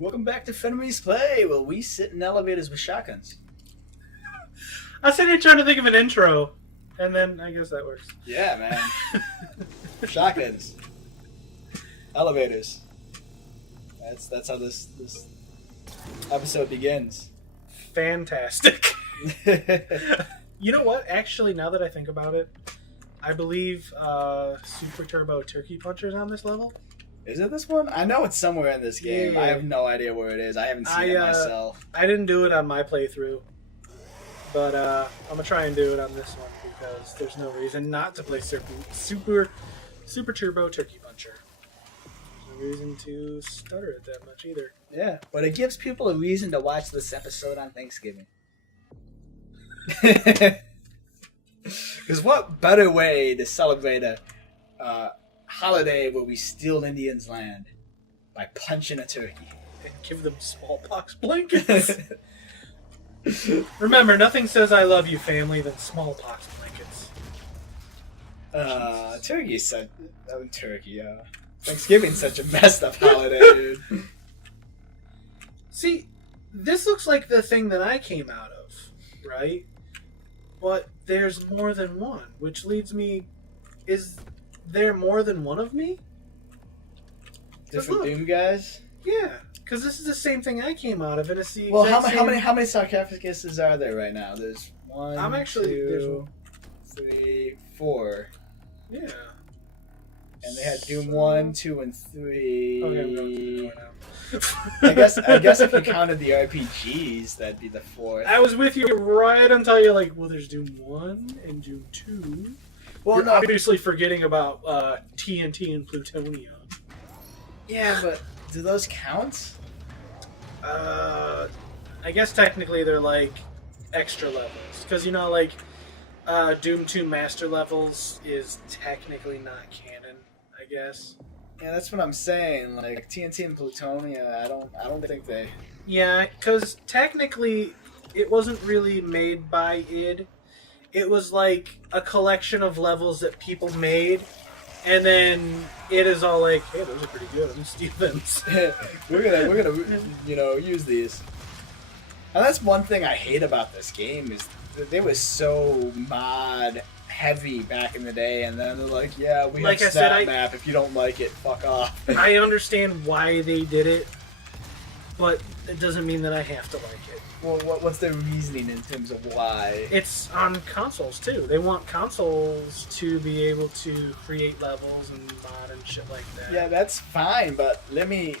Welcome back to Fenris Play, where we sit in elevators with shotguns. I was sitting here trying to think of an intro, and then I guess that works. Yeah, man. Shotguns. Elevators. That's how this episode begins. Fantastic. You know what? Actually, now that I think about it, I believe Super Turbo Turkey Puncher's on this level. Is it this one? I know it's somewhere in this game. Yeah. I have no idea where it is. I haven't seen it myself. I didn't do it on my playthrough, but I'm going to try and do it on this one because there's no reason not to play Super Turbo Turkey Puncher. There's no reason to stutter it that much either. Yeah, but it gives people a reason to watch this episode on Thanksgiving. Because what better way to celebrate a holiday where we steal Indians' land by punching a turkey and give them smallpox blankets. Remember, nothing says "I love you, family" than smallpox blankets. Thanksgiving's such a messed up holiday, dude. See, this looks like the thing that I came out of, right? But there's more than one, which leads me... Is there more than one of me? Different Doom guys? Yeah, because this is the same thing I came out of, and it's the Well, how many sarcophaguses are there right now? There's one, two, three, four. Yeah. And they had Doom 1, 2, and 3. Okay, I'm going to the door now. I guess if you counted the RPGs, that'd be the fourth. I was with you right until you're like, well, there's Doom 1 and Doom 2. Well, you're obviously forgetting about TNT and plutonium. Yeah, but do those count? I guess technically they're like extra levels. Because, you know, like, Doom 2 Master Levels is technically not canon, I guess. Yeah, that's what I'm saying. Like TNT and Plutonia, I don't think they. Yeah, because technically, it wasn't really made by id. It was like a collection of levels that people made, and then it is all like, hey, those are pretty good. I'm gonna steal them. we're gonna use these. And that's one thing I hate about this game is that they were so mod heavy back in the day, and then they're like, yeah, we have stat map. If you don't like it, fuck off. I understand why they did it, but it doesn't mean that I have to like it. Well, what's their reasoning in terms of why? It's on consoles too. They want consoles to be able to create levels and mod and shit like that. Yeah, that's fine, but let me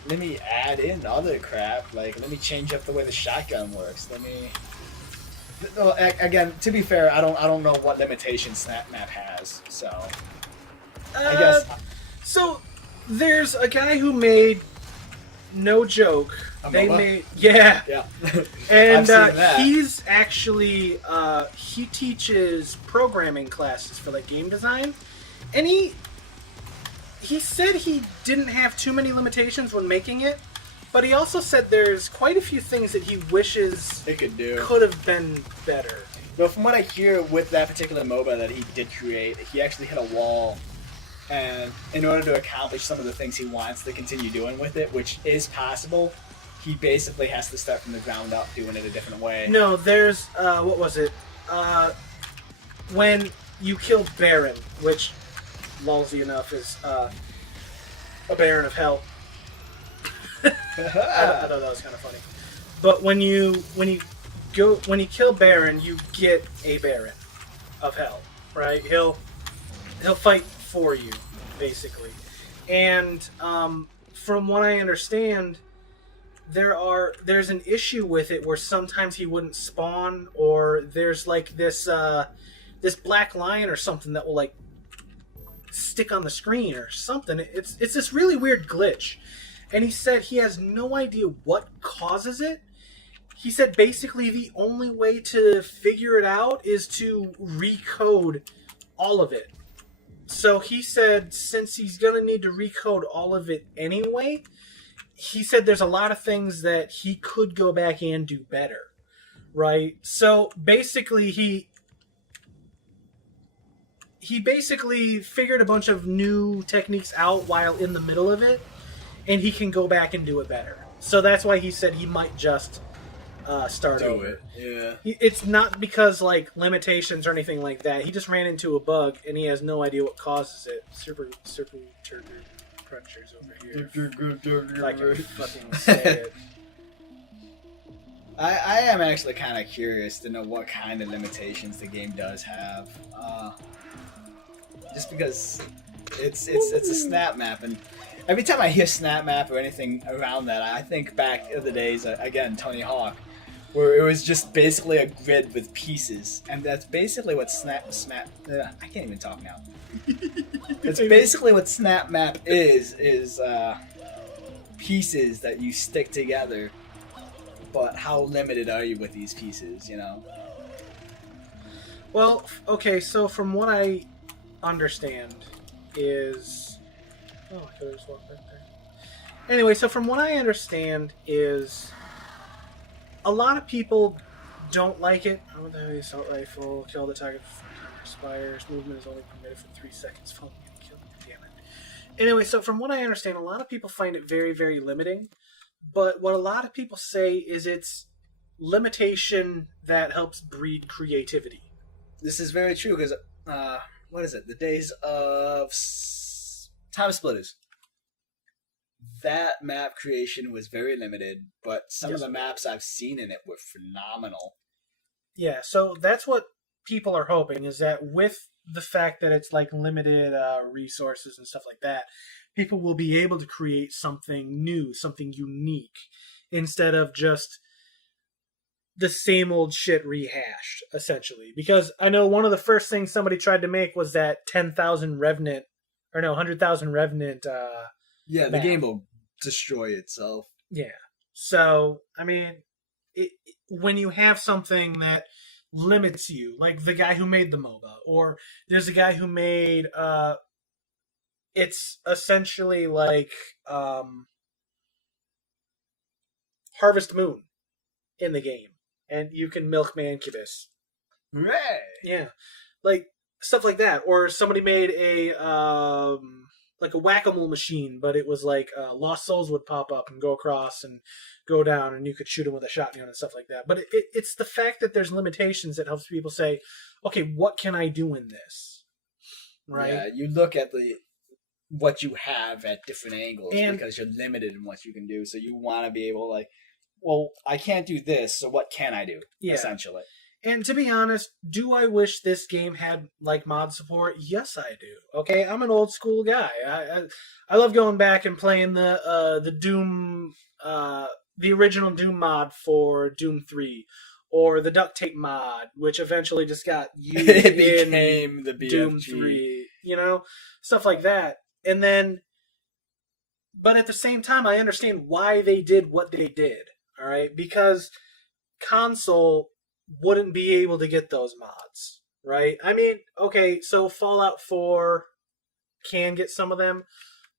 add in other crap. Like, let me change up the way the shotgun works. Again, to be fair, I don't know what limitations Snap Map has, so I guess. So there's a guy who made, no joke. Yeah, and he's actually he teaches programming classes for like game design, and he said he didn't have too many limitations when making it. But he also said there's quite a few things that he wishes it could have been better. Well, from what I hear with that particular MOBA that he did create, he actually hit a wall, and in order to accomplish some of the things he wants to continue doing with it, which is possible, he basically has to start from the ground up doing it a different way. No, there's, what was it? When you kill Baron, which, lousy enough, is a Baron of Hell. I thought that was kind of funny. But when you kill Baron, you get a Baron of Hell, right? He'll fight for you, basically. And from what I understand, there's an issue with it where sometimes he wouldn't spawn, or there's like this black line or something that will like stick on the screen or something. It's this really weird glitch. And he said he has no idea what causes it. He said basically the only way to figure it out is to recode all of it. So he said since he's going to need to recode all of it anyway, he said there's a lot of things that he could go back and do better. Right? So basically he figured a bunch of new techniques out while in the middle of it. And he can go back and do it better. So that's why he said he might just start Do over. it. Yeah. It's not because like limitations or anything like that. He just ran into a bug and he has no idea what causes it. Super turbo crunchers over here. If I can fucking say it. I am actually kind of curious to know what kind of limitations the game does have. Just because it's a snap map, and every time I hear snap map or anything around that, I think back of the days again, Tony Hawk, where it was just basically a grid with pieces, and that's basically what I can't even talk now. It's basically what snap map is pieces that you stick together. But how limited are you with these pieces, you know? Well, okay, so from what I understand is... Oh, I could have just walked right there. Anyway, so from what I understand is... A lot of people don't like it. Oh, the assault rifle, kill the target before it expires. Movement is only permitted for 3 seconds following the kill. Damn it. Anyway, so from what I understand, a lot of people find it very, very limiting. But what a lot of people say is it's limitation that helps breed creativity. This is very true because, what is it? The days of Time Splitters. That map creation was very limited, but some of the maps I've seen in it were phenomenal. Yeah, so that's what people are hoping, is that with the fact that it's like limited resources and stuff like that, people will be able to create something new, something unique, instead of just the same old shit rehashed, essentially. Because I know one of the first things somebody tried to make was that 10,000 Revenant, or no, 100,000 Revenant Yeah, the map. game will destroy itself. Yeah. So, I mean, when you have something that limits you, like the guy who made the MOBA, or there's a guy who made, it's essentially like Harvest Moon in the game, and you can milk Mancubus. Hooray! Yeah, like stuff like that. Or somebody made a like a whack-a-mole machine, but it was like lost souls would pop up and go across and go down, and you could shoot them with a shotgun and stuff like that. But it's the fact that there's limitations that helps people say, okay, what can I do in this? Right? Yeah, you look at what you have at different angles And- because you're limited in what you can do. So you want to be able, like, well, I can't do this, so what can I do? Yeah. Essentially. And to be honest, do I wish this game had like mod support? Yes, I do. Okay, I'm an old school guy. I love going back and playing the Doom, the original Doom mod for Doom 3, or the duct tape mod, which eventually just got used It in became the BFG. Doom 3. You know, stuff like that. And then, but at the same time, I understand why they did what they did. All right, because console wouldn't be able to get those mods, right? I mean, okay, so Fallout 4 can get some of them,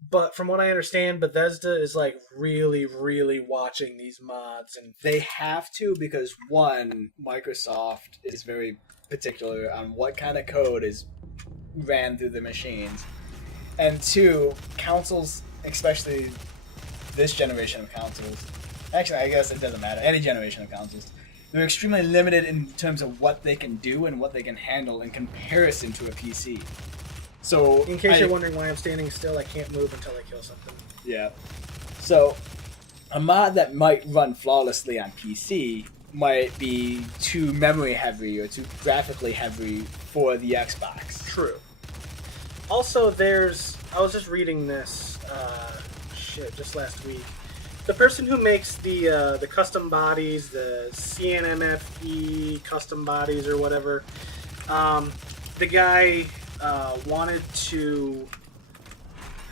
but from what I understand, Bethesda is like really, really watching these mods, and They have to because, one, Microsoft is very particular on what kind of code is ran through the machines, and two, consoles, especially this generation of consoles, actually I guess it doesn't matter, any generation of consoles, they're extremely limited in terms of what they can do and what they can handle in comparison to a PC. So, in case you're wondering why I'm standing still, I can't move until I kill something. Yeah. So, a mod that might run flawlessly on PC might be too memory heavy or too graphically heavy for the Xbox. True. Also, I was just reading this, just last week. The person who makes the custom bodies, the CNMFE custom bodies or whatever, the guy wanted to...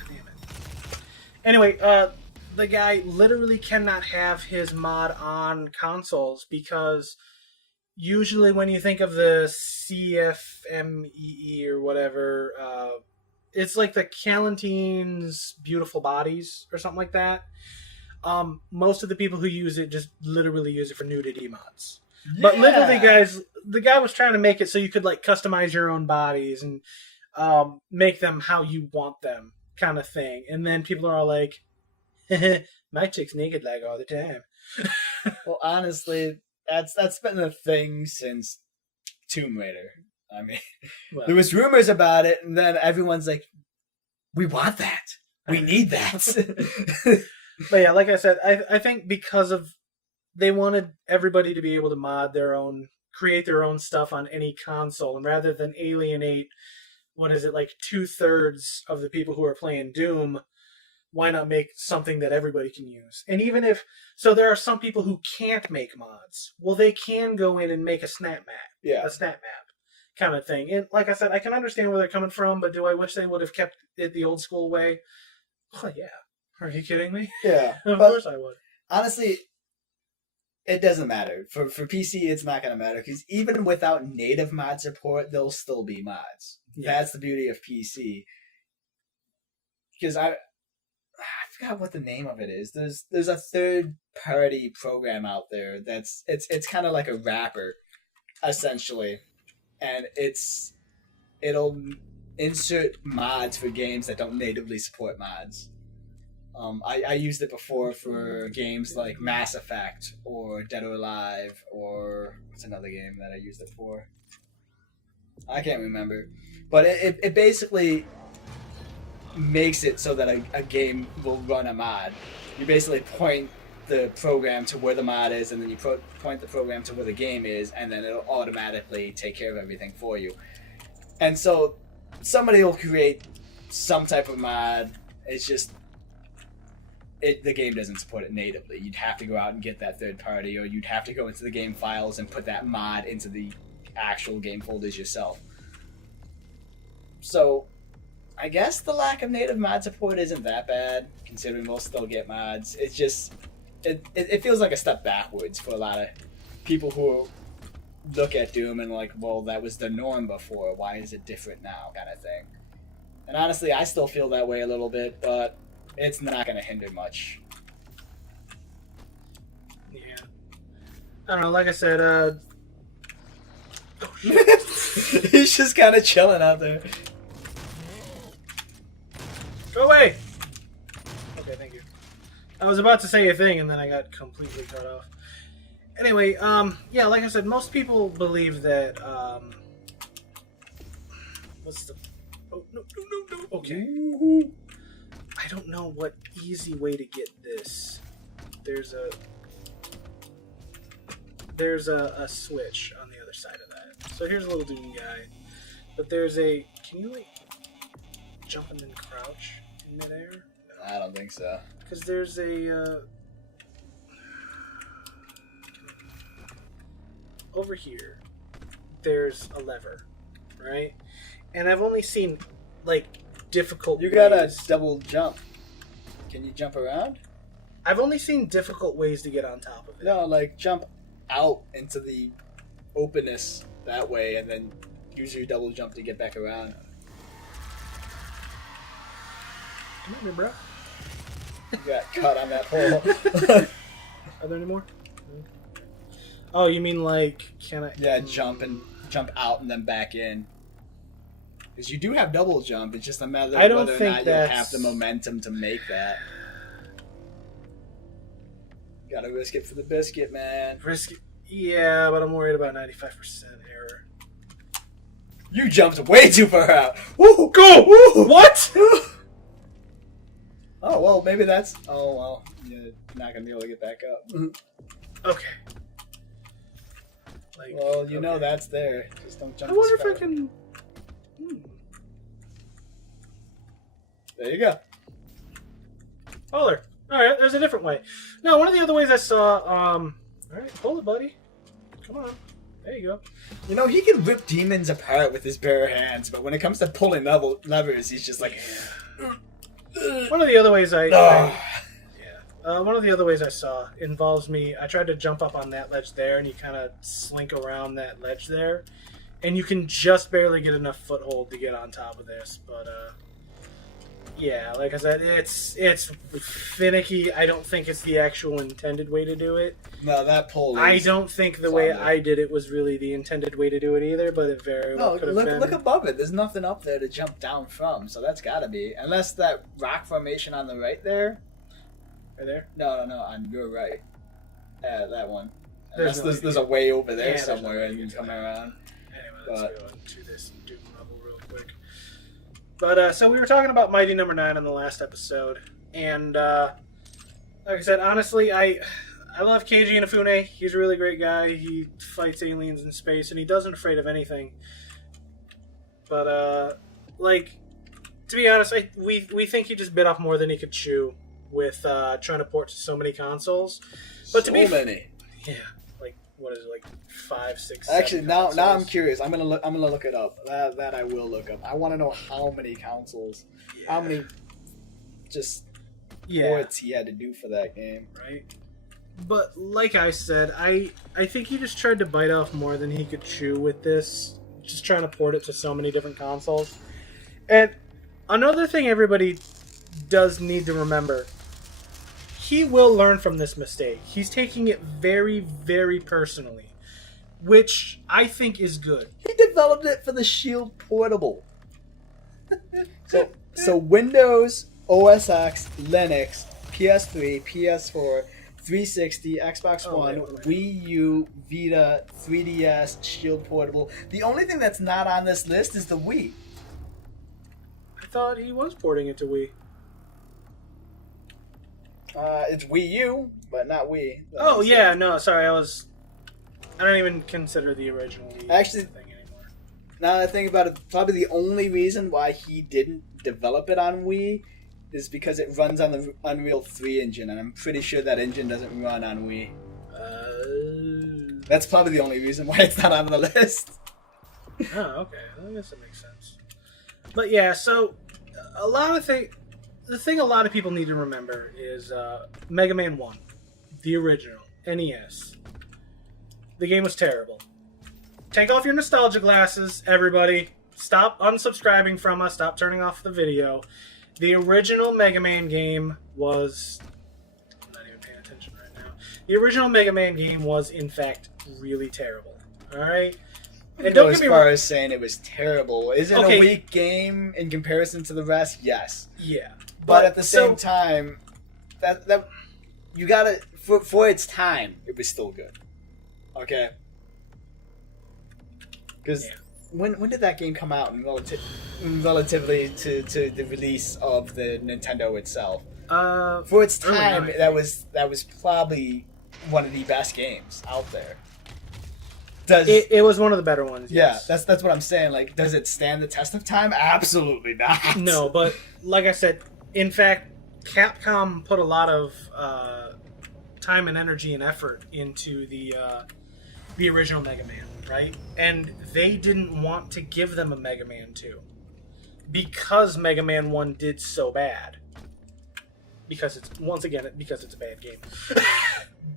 Damn it. Anyway, the guy literally cannot have his mod on consoles because usually when you think of the CFMEE or whatever, it's like the Calentine's Beautiful Bodies or something like that. Most of the people who use it just literally use it for nudity mods. Yeah. But literally, guys, the guy was trying to make it so you could like customize your own bodies and make them how you want them, kind of thing. And then people are all like, My chick's naked like all the time. Well, honestly, that's been a thing since Tomb Raider. I mean, Well, there was rumors about it, and then everyone's like, "We want that. We need that." but yeah, like I said, I think because of they wanted everybody to be able to mod their own, create their own stuff on any console, and rather than alienate, what is it, like 2/3 of the people who are playing Doom, why not make something that everybody can use? And even if, so there are some people who can't make mods. Well, they can go in and make a snap map. Yeah. A snap map kind of thing. And like I said, I can understand where they're coming from, but do I wish they would have kept it the old school way? Oh, yeah. Are you kidding me? Yeah. Of course I would. Honestly, it doesn't matter. For PC, it's not going to matter, because even without native mod support, there'll still be mods. Yeah. That's the beauty of PC. Because I forgot what the name of it is. There's a third-party program out there that's it's kind of like a wrapper, essentially, and it'll insert mods for games that don't natively support mods. I used it before for games like Mass Effect or Dead or Alive, or what's another game that I used it for? I can't remember. But it basically makes it so that a game will run a mod. You basically point the program to where the mod is, and then you point the program to where the game is, and then it'll automatically take care of everything for you. And so somebody will create some type of mod. It's just the game doesn't support it natively. You'd have to go out and get that third party, or you'd have to go into the game files and put that mod into the actual game folders yourself. So I guess the lack of native mod support isn't that bad, considering we'll still get mods. It's just it feels like a step backwards for a lot of people who look at Doom and like, well, that was the norm before. Why is it different now, kind of thing. And honestly, I still feel that way a little bit, but it's not going to hinder much. Yeah. I don't know, like I said, oh, he's just kind of chilling out there. Go away! Okay, thank you. I was about to say a thing, and then I got completely cut off. Anyway, yeah, like I said, most people believe that, what's the... Oh, no. Okay. I don't know what easy way to get this. There's a switch on the other side of that. So here's a little Doom guy. But there's a... Can you, like, jump and then crouch in midair? No. I don't think so. Because there's a... over here, there's a lever, right? And I've only seen, like, difficult You gotta ways. double jump. Can you jump around? I've only seen difficult ways to get on top of it. No, like jump out into the openness that way, and then use your double jump to get back around. Come on, bro. You got caught on that hole. Are there any more? Oh, you mean like, can I... Yeah, jump out and then back in. Because you do have double jump, it's just a matter of whether or not you have the momentum to make that. Gotta risk it for the biscuit, man. Risk it. Yeah, but I'm worried about 95% error. You jumped way too far out. Woo, go! Woo. What? Oh, well, maybe that's... Oh, well, you're not gonna be able to get back up. Okay. Like, well, you know that's there. Just don't jump. I wonder if I can... There you go. Oh, there. Alright, there's a different way. No, one of the other ways I saw, alright, hold it, buddy. Come on. There you go. You know, he can rip demons apart with his bare hands, but when it comes to pulling levers, he's just like... One of the other ways one of the other ways I saw involves me, I tried to jump up on that ledge there, and you kind of slink around that ledge there, and you can just barely get enough foothold to get on top of this, but, yeah, like I said, it's finicky. I don't think it's the actual intended way to do it. No, that pull. I don't think the way I did it was really the intended way to do it either, but it very well could have been. Look above it. There's nothing up there to jump down from, so that's got to be. Unless that rock formation on the right there. Right there? No, you're right. That one. There's a way over there Yeah, somewhere, there's no and you come around. Anyway, let's go into this Doom level real quick. But, so we were talking about Mighty Number 9 in the last episode, and, like I said, honestly, I love Keiji Inafune. He's a really great guy. He fights aliens in space, and he doesn't afraid of anything. But, like, to be honest, we think he just bit off more than he could chew with trying to port to so many consoles. But so to be many. Yeah. Like, what is it, like 5, 6, Actually, 7 now consoles? I'm curious. I'm gonna look it up. That I will look up. I want to know how many consoles, how many just ports he had to do for that game. Right. But like I said, I think he just tried to bite off more than he could chew with this, just trying to port it to so many different consoles. And another thing everybody does need to remember, he will learn from this mistake. He's taking it very, very personally, which I think is good. He developed it for the Shield Portable. So Windows, OS X, Linux, PS3, PS4, 360, Xbox One, Wii U, Vita, 3DS, Shield Portable. The only thing that's not on this list is the Wii. I thought he was porting it to Wii. It's Wii U, but not Wii. Oh yeah, no, sorry, I don't even consider the original Wii Actually, thing anymore. Now that I think about it, probably the only reason why he didn't develop it on Wii is because it runs on the Unreal 3 engine, and I'm pretty sure that engine doesn't run on Wii. That's probably the only reason why it's not on the list. Oh, okay. I guess that makes sense. But yeah, so the thing a lot of people need to remember is Mega Man 1, the original, NES. The game was terrible. Take off your nostalgia glasses, everybody. Stop unsubscribing from us. Stop turning off the video. The original Mega Man game was... I'm not even paying attention right now. The original Mega Man game was, in fact, really terrible. Alright? And don't get me wrong. As far as saying it was terrible. Is it Okay. a weak game in comparison to the rest? Yes. Yeah. But at the same time, that you gotta... For its time, it was still good. Okay? Because... Yeah. When did that game come out relatively to the release of the Nintendo itself? For its time, that was probably one of the best games out there. It was one of the better ones. Yeah, yes. That's what I'm saying. Like, does it stand the test of time? Absolutely not. No, but like I said, in fact, Capcom put a lot of time and energy and effort into the original Mega Man. Right? And they didn't want to give them a Mega Man 2 because Mega Man 1 did so bad. Because it's a bad game.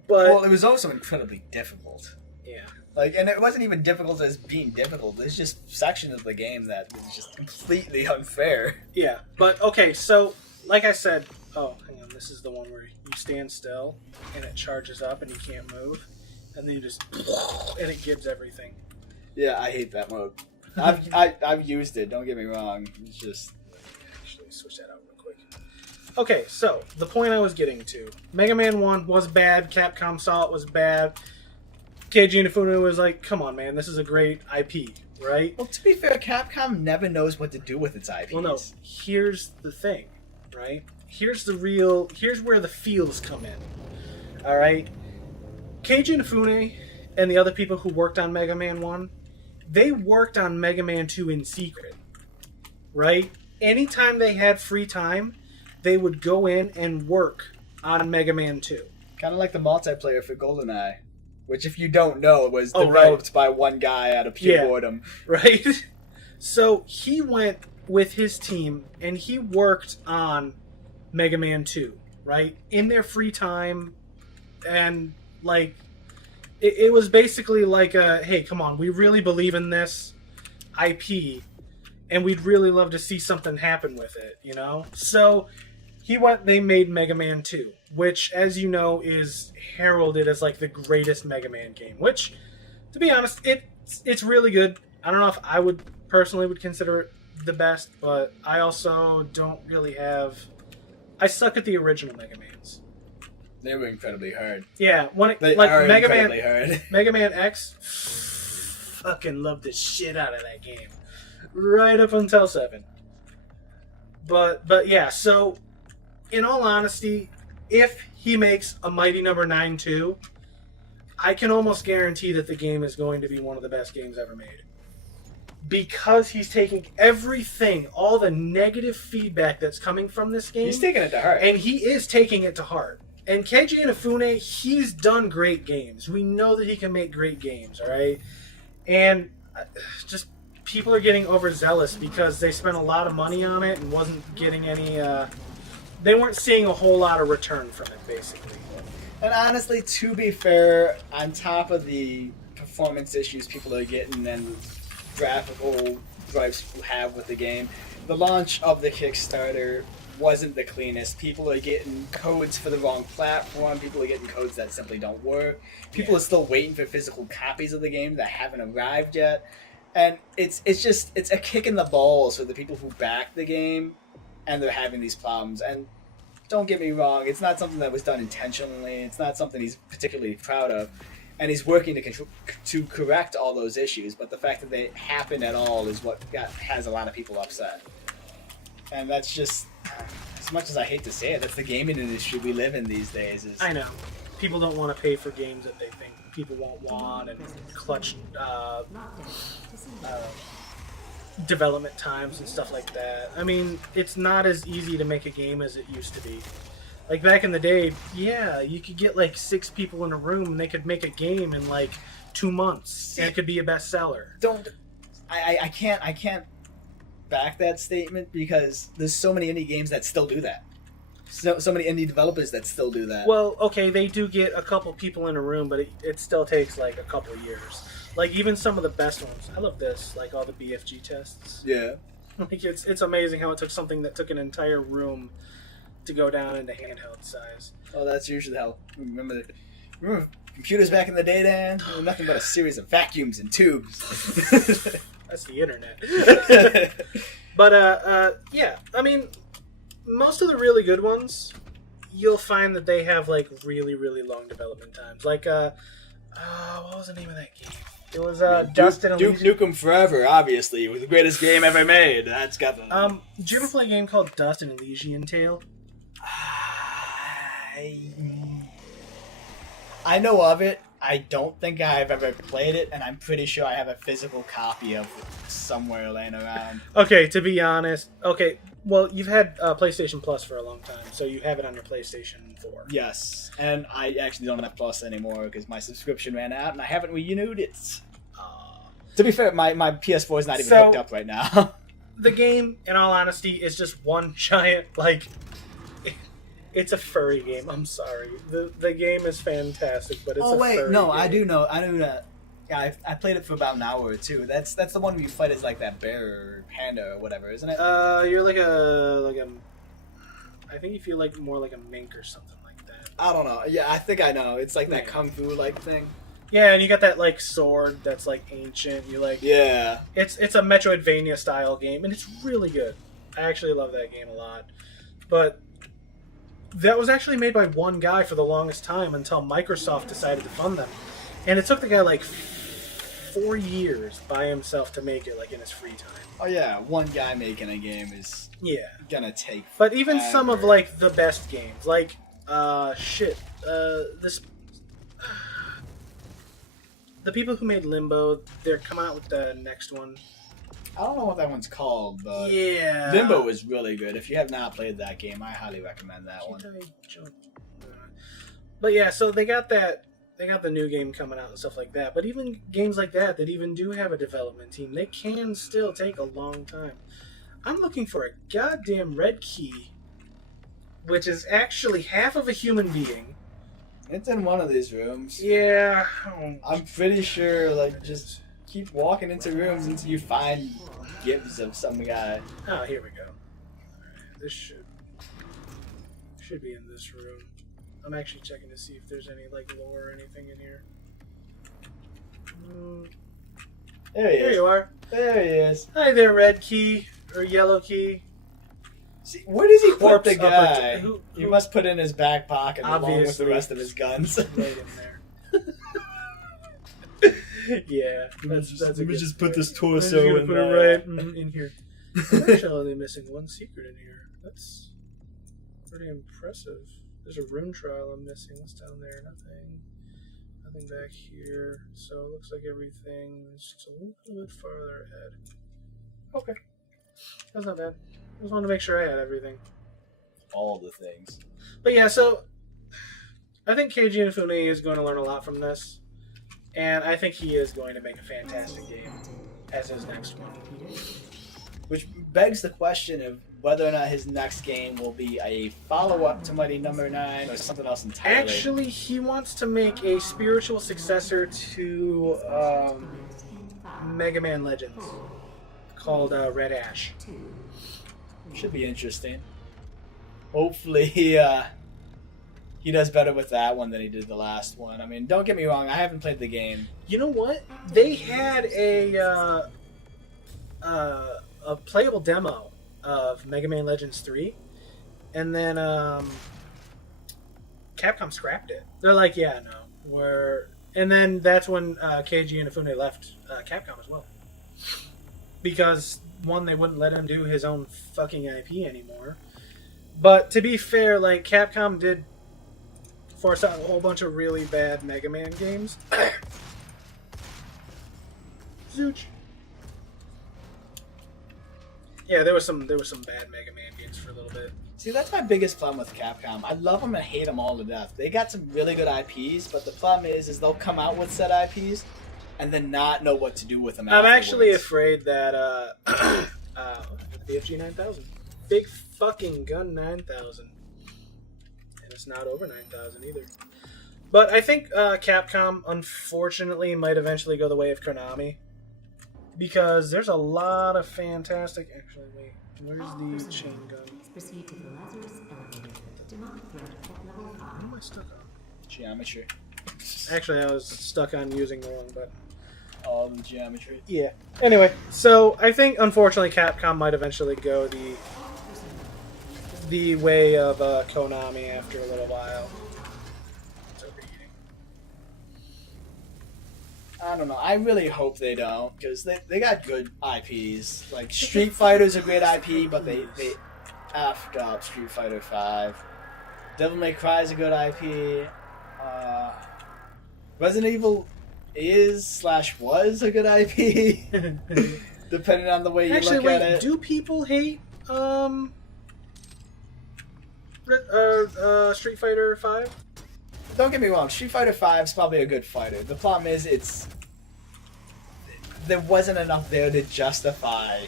But it was also incredibly difficult. Yeah. Like, and it wasn't even difficult as being difficult. It's just sections of the game that was just completely unfair. Yeah. But okay, so like I said, hang on, this is the one where you stand still and it charges up and you can't move. And then you just... and it gives everything. Yeah, I hate that mode. I've used it, don't get me wrong. It's just... Actually, switch that out real quick. Okay, so, the point I was getting to. Mega Man 1 was bad. Capcom saw it was bad. Keiji Inafune was like, come on, man, this is a great IP, right? Well, to be fair, Capcom never knows what to do with its IPs. Well, no, here's the thing, right? Here's where the feels come in. Alright? Keiji Inafune and the other people who worked on Mega Man 1, they worked on Mega Man 2 in secret, right? Anytime they had free time, they would go in and work on Mega Man 2. Kind of like the multiplayer for GoldenEye, which, if you don't know, was developed by one guy out of pure boredom. Right? So he went with his team and he worked on Mega Man 2, right? In their free time, and like, it was basically like hey, come on, we really believe in this IP, and we'd really love to see something happen with it, you know? So, they made Mega Man 2, which, as you know, is heralded as like the greatest Mega Man game, which, to be honest, it's really good. I don't know if I would consider it the best, but I also don't really have... I suck at the original Mega Mans. They were incredibly hard. Yeah, They like are Mega incredibly Man, hard. Mega Man X, fucking loved the shit out of that game, right up until 7. But yeah, so in all honesty, if he makes a Mighty Number 9 too, I can almost guarantee that the game is going to be one of the best games ever made. Because he's taking everything, all the negative feedback that's coming from this game. He's taking it to heart. And he is taking it to heart. And Keiji Inafune, he's done great games. We know that he can make great games, all right? And just people are getting overzealous because they spent a lot of money on it and wasn't getting any... they weren't seeing a whole lot of return from it, basically. And honestly, to be fair, on top of the performance issues people are getting and graphical gripes people have with the game, the launch of the Kickstarter wasn't the cleanest. People are getting codes for the wrong platform. People are getting codes that simply don't work. People are still waiting for physical copies of the game that haven't arrived yet. And it's a kick in the balls for the people who back the game, and they're having these problems. And don't get me wrong, it's not something that was done intentionally. It's not something he's particularly proud of. And he's working to correct all those issues. But the fact that they happen at all is what has a lot of people upset. And that's just, as much as I hate to say it, that's the gaming industry we live in these days. I know. People don't want to pay for games that they think people won't want, and clutch development times and stuff like that. I mean, it's not as easy to make a game as it used to be. Like back in the day, yeah, you could get like 6 people in a room and they could make a game in like 2 months, and it could be a bestseller. I can't back that statement because there's so many indie games that still do that. So many indie developers that still do that. Well, okay, they do get a couple people in a room, but it still takes like a couple years. Like even some of the best ones. I love this, like all the BFG tests. Yeah. Like it's amazing how it took something that took an entire room to go down into handheld size. Oh, that's usually how. Remember computers back in the day, Dan? They were nothing but a series of vacuums and tubes. That's the internet. But yeah, I mean, most of the really good ones, you'll find that they have like really, really long development times. Like, what was the name of that game? It was Dust and Duke Nukem Forever, obviously. It was the greatest game ever made. That's got the... Did you ever play a game called Dust and Elysian Tale? I know of it. I don't think I've ever played it, and I'm pretty sure I have a physical copy of it somewhere laying around. Okay, to be honest, well, you've had PlayStation Plus for a long time, so you have it on your PlayStation 4. Yes, and I actually don't have Plus anymore because my subscription ran out, and I haven't renewed it. To be fair, my PS4 is not even hooked up right now. The game, in all honesty, is just one giant, like... It's a furry game. I'm sorry. The game is fantastic, but it's furry game. I do know that. Yeah, I played it for about an hour or two. That's the one where you fight as like that bear or panda or whatever, isn't it? You're like a. I think you feel like more like a mink or something like that. I don't know. Yeah, I think I know. It's like that kung fu like thing. Yeah, and you got that like sword that's like ancient. You like. Yeah. It's a Metroidvania style game, and it's really good. I actually love that game a lot, but. That was actually made by one guy for the longest time until Microsoft decided to fund them. And it took the guy like 4 years by himself to make it, like in his free time. Oh yeah, one guy making a game is gonna take But even some of like the best games, like this the people who made Limbo, they're coming out with the next one. I don't know what that one's called, but yeah, Limbo is really good. If you have not played that game, I highly recommend that one. But yeah, so they got the new game coming out and stuff like that. But even games like that even do have a development team, they can still take a long time. I'm looking for a goddamn red key, which is actually half of a human being. It's in one of these rooms. Yeah. I'm pretty sure, like, just keep walking into rooms until you find gifts of some guy. Oh, here we go. Alright, this should be in this room. I'm actually checking to see if there's any like lore or anything in here. There he is. There you are. There he is. Hi there, red key or yellow key. See, where does he put Corpse the guy? who He must put in his back pocket along with the Obviously. rest of his guns. laid in there. Yeah, that's a Let me good just put point. this I'm just torso gonna in put there. it right in here. I'm actually only missing one secret in here. That's pretty impressive. There's a rune trial I'm missing. What's down there? Nothing back here. So it looks like everything is just a little bit farther ahead. Okay, that's not bad. I just wanted to make sure I had everything. All the things. But yeah, so I think Keiji Inafune is going to learn a lot from this. And I think he is going to make a fantastic game as his next one. Which begs the question of whether or not his next game will be a follow-up to Mighty Number 9 or something else entirely. Actually, he wants to make a spiritual successor to Mega Man Legends called Red Ash. Should be interesting. Hopefully he does better with that one than he did the last one. I mean, don't get me wrong, I haven't played the game. You know what? They had a playable demo of Mega Man Legends 3, and then Capcom scrapped it. They're like, yeah, no. And then that's when Keiji Inafune left Capcom as well. Because, one, they wouldn't let him do his own fucking IP anymore. But to be fair, like, Capcom did force out a whole bunch of really bad Mega Man games. Zooch. Yeah, there was some bad Mega Man games for a little bit. See, that's my biggest problem with Capcom. I love them and hate them all to death. They got some really good IPs, but the problem is they'll come out with said IPs and then not know what to do with them I'm actually afterwards. afraid that the BFG 9000, big fucking gun 9000, and it's not over 9000 either. But I think Capcom, unfortunately, might eventually go the way of Konami, because there's a lot of fantastic. Actually, wait, where's the chain gun? Proceed to the Lazarus elevator. Demonic threat at level 5. What am I stuck on? Geometry. Actually, I was stuck on using the wrong button. All the geometry. Yeah. Anyway, so I think unfortunately Capcom might eventually go the way of Konami after a little while. It's overheating. I don't know. I really hope they don't, because they got good IPs. Like, Street Fighter's a great IP, but they effed up Street Fighter 5. Devil May Cry's a good IP. Resident Evil is/was a good IP, depending on the way you Actually, look wait, at it. do people hate Street Fighter 5? Don't get me wrong, Street Fighter 5 is probably a good fighter. The problem is there wasn't enough there to justify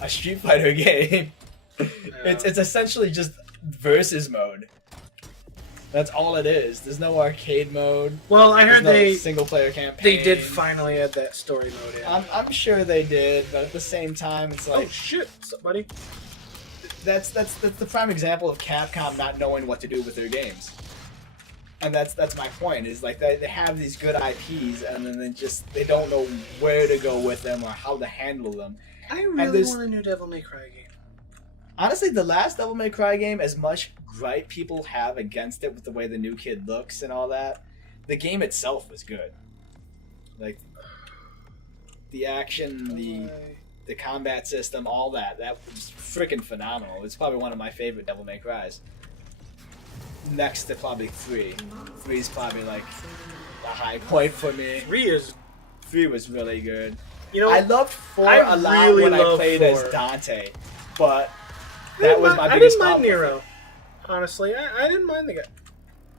a Street Fighter game. It's essentially just versus mode. That's all it is. There's no arcade mode. Well, I heard There's no single player campaign. they did finally add that story mode in. I'm sure they did, but at the same time, it's like Oh shit, what's up, buddy? that's the prime example of Capcom not knowing what to do with their games. And that's my point. Is like they have these good IPs, and then they don't know where to go with them or how to handle them. I really want a new Devil May Cry game. Honestly, the last Devil May Cry game, as much gripe people have against it with the way the new kid looks and all that, the game itself was good. Like, the action, the combat system, all that was freaking phenomenal. It's probably one of my favorite Devil May Crys. Next to probably 3. 3 is probably like a high point for me. 3 was really good. You know, I loved 4 I a lot really when I loved played 4. as Dante, but that was my I biggest didn't mind problem. Nero. Honestly, I didn't mind the guy.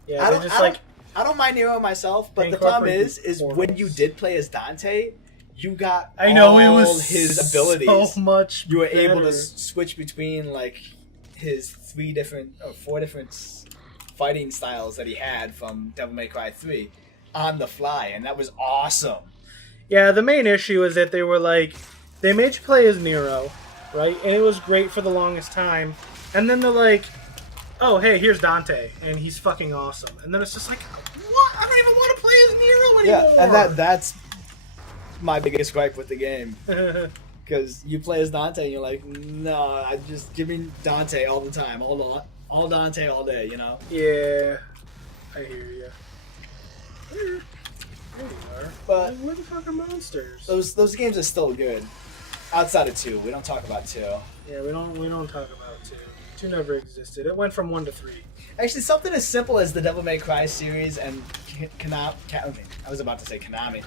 Yeah, I they're just I don't mind Nero myself, but They the problem incorporated is the when you did play as Dante, you got I know all it was his abilities. so much. You were able to better. switch between like his 4 different fighting styles that he had from Devil May Cry 3 on the fly, and that was awesome. Yeah, the main issue is that they made you play as Nero, right? And it was great for the longest time. And then they're like, oh, hey, here's Dante, and he's fucking awesome. And then it's just like, what? I don't even want to play as Nero anymore. Yeah, and that's my biggest gripe with the game. Because you play as Dante and you're like, no, I just give me Dante all the time, all Dante all day, you know. Yeah, I hear you. There you are. But where the fuck are monsters? those games are still good. Outside of 2, we don't talk about 2. Yeah, we don't talk about 2. 2 never existed. It went from 1 to 3. Actually, something as simple as the Devil May Cry series and Konami. I was about to say Konami,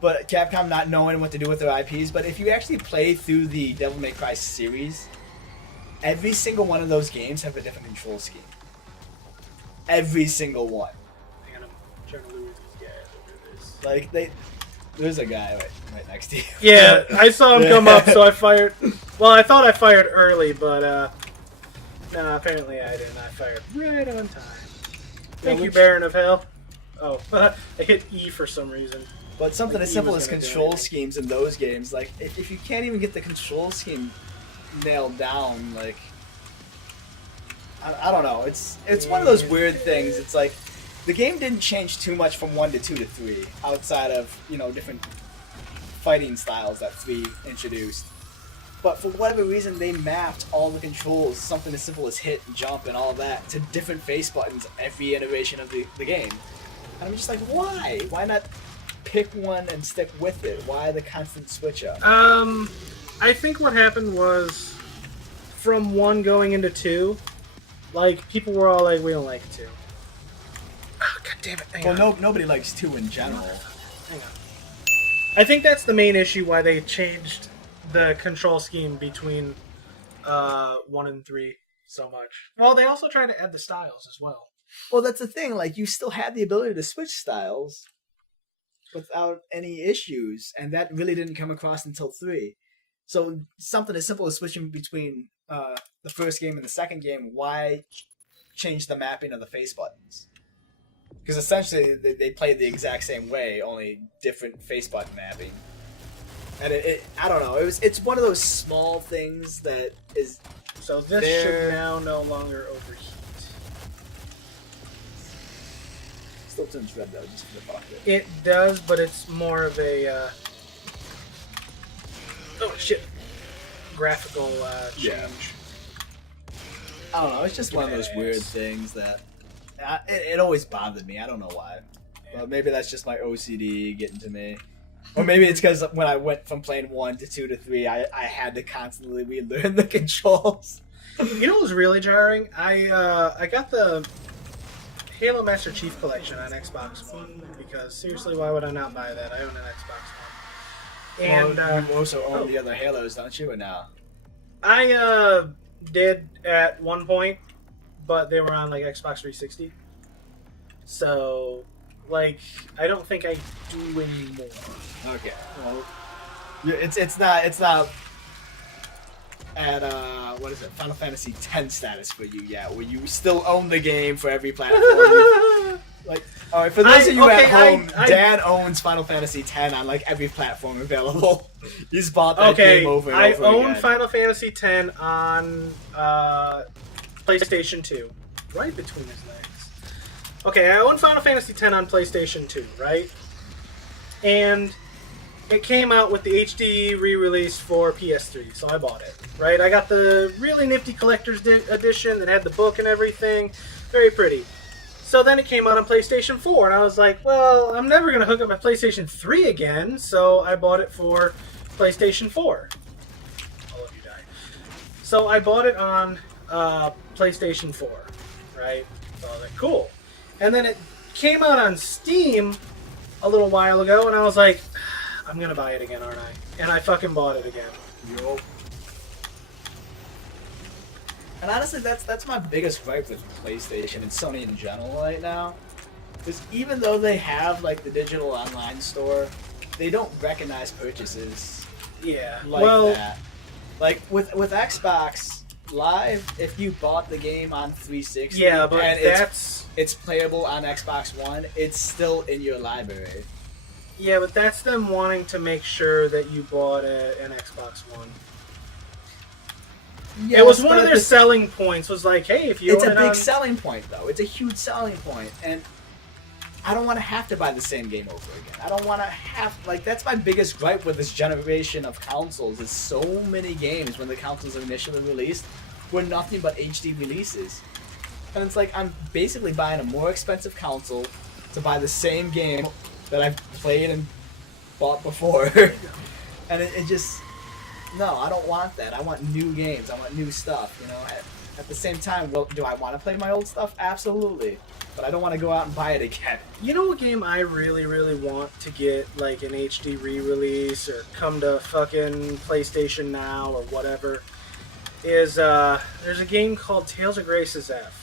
but Capcom not knowing what to do with their IPs. But if you actually play through the Devil May Cry series, every single one of those games have a different control scheme. Every single one. Hang on, I'm trying to lure these guys over this. Like there's a guy right next to you. Yeah, I saw him come up, so I fired. Well, I thought I fired early, but no, apparently I didn't. I fired right on time. Thank you, Baron of Hell. Oh, I hit E for some reason. But something Like as simple E was as gonna do control anything. schemes in those games, like if you can't even get the control scheme nailed down, like I don't know. It's one of those weird things. It's like the game didn't change too much from 1 to 2 to 3, outside of different fighting styles that 3 introduced. But for whatever reason, they mapped all the controls, something as simple as hit, jump, and all that, to different face buttons every iteration of the game. And I'm just like, why? Why not pick one and stick with it? Why the constant switch up? I think what happened was from 1 going into 2, like people were all like, we don't like 2. Oh, God damn it! Hang on. Nobody likes 2 in general. Hang on. I think that's the main issue why they changed the control scheme between 1 and 3 so much. Well, they also tried to add the styles as well. Well, that's the thing. Like, you still had the ability to switch styles without any issues, and that really didn't come across until 3. So something as simple as switching between the first game and the second game, why change the mapping of the face buttons? Because essentially they played the exact same way, only different face button mapping. And I don't know. It's one of those small things that is. So this should now no longer overheat. Still turns red though, just for the fuck of it. It does, but it's more of a oh shit, graphical change. Yeah. I don't know. It's just one of those weird things that it always bothered me. I don't know why. But maybe that's just my OCD getting to me. Or maybe it's because when I went from playing 1 to 2 to 3, I had to constantly relearn the controls. You know what was really jarring? I got the Halo Master Chief Collection on Xbox One because seriously, why would I not buy that? I own an Xbox One. And well, you also own the other Halos, don't you? Or now? I did at one point, but they were on like Xbox 360. So, like, I don't think I do anymore. Okay. Well, it's not at what is it? Final Fantasy X status for you yet, where you still own the game for every platform. Like, all right, for those of you at home, Dan owns Final Fantasy X on like every platform available. He's bought that game over and over I own again. Final Fantasy X on PlayStation 2, right between his legs. Okay, I own Final Fantasy X on PlayStation 2, right? And it came out with the HD re-release for PS3, so I bought it, right? I got the really nifty collector's edition that had the book and everything. Very pretty. So then it came out on PlayStation 4, and I was like, well, I'm never going to hook up my PlayStation 3 again, so I bought it for PlayStation 4. All of you die. So I bought it on PlayStation 4, right? So I was like, cool. And then it came out on Steam a little while ago, and I was like, I'm going to buy it again, aren't I? And I fucking bought it again. Yup. And honestly, that's my biggest gripe with PlayStation and Sony in general right now. Because even though they have like the digital online store, they don't recognize purchases Yeah. like that. Like with Xbox Live, if you bought the game on 360, Yeah, but and that's... it's playable on Xbox One, it's still in your library. Yeah, but that's them wanting to make sure that you bought an Xbox One. Yes, it was one but of their selling points. Was like, hey, if you it's own a it big on... selling point, though. It's a huge selling point, and I don't want to have to buy the same game over again. I don't want to have, like, that's my biggest gripe with this generation of consoles, is so many games when the consoles are initially released were nothing but HD releases. And it's like, I'm basically buying a more expensive console to buy the same game that I've played and bought before. And it just, no, I don't want that. I want new games. I want new stuff, you know. At the same time, well, do I want to play my old stuff? Absolutely. But I don't want to go out and buy it again. You know what game I really, really want to get, like, an HD re-release or come to fucking PlayStation Now or whatever, is, there's a game called Tales of Grace's F.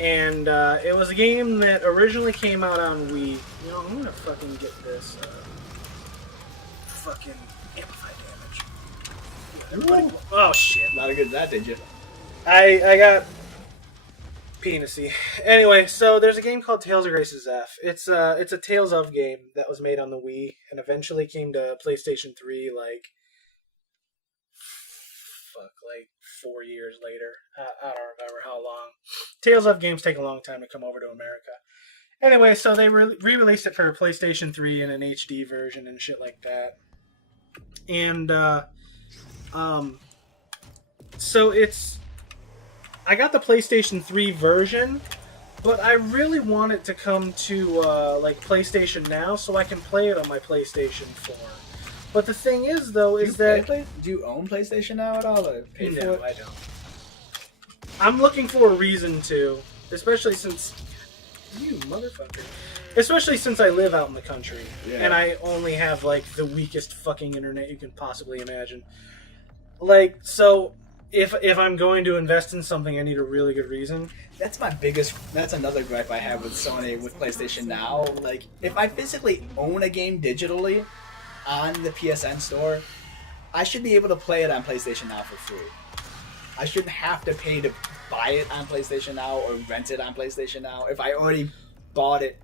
And, it was a game that originally came out on Wii. You know, I'm gonna fucking get this, fucking amplify damage. Yeah, everybody... Oh, shit. Not a good that, did you? I got penisy. Anyway, so there's a game called Tales of Grace's F. It's a Tales of game that was made on the Wii and eventually came to PlayStation 3 like 4 years later. I don't remember how long. Tales of games take a long time to come over to America. Anyway, so they re-released it for PlayStation 3 in an HD version and shit like that. And so I got the PlayStation 3 version, but I really want it to come to like PlayStation Now so I can play it on my PlayStation 4. But the thing is, though, is that... Do you own PlayStation Now at all, or pay for it? No, I don't. I'm looking for a reason to, especially since... You motherfucker. Especially since I live out in the country, and I only have, like, the weakest fucking internet you can possibly imagine. Like, so... If I'm going to invest in something, I need a really good reason. That's another gripe I have with Sony, with PlayStation Now. Like, if I physically own a game digitally on the PSN store, I should be able to play it on PlayStation Now for free. I shouldn't have to pay to buy it on PlayStation Now or rent it on PlayStation Now if I already bought it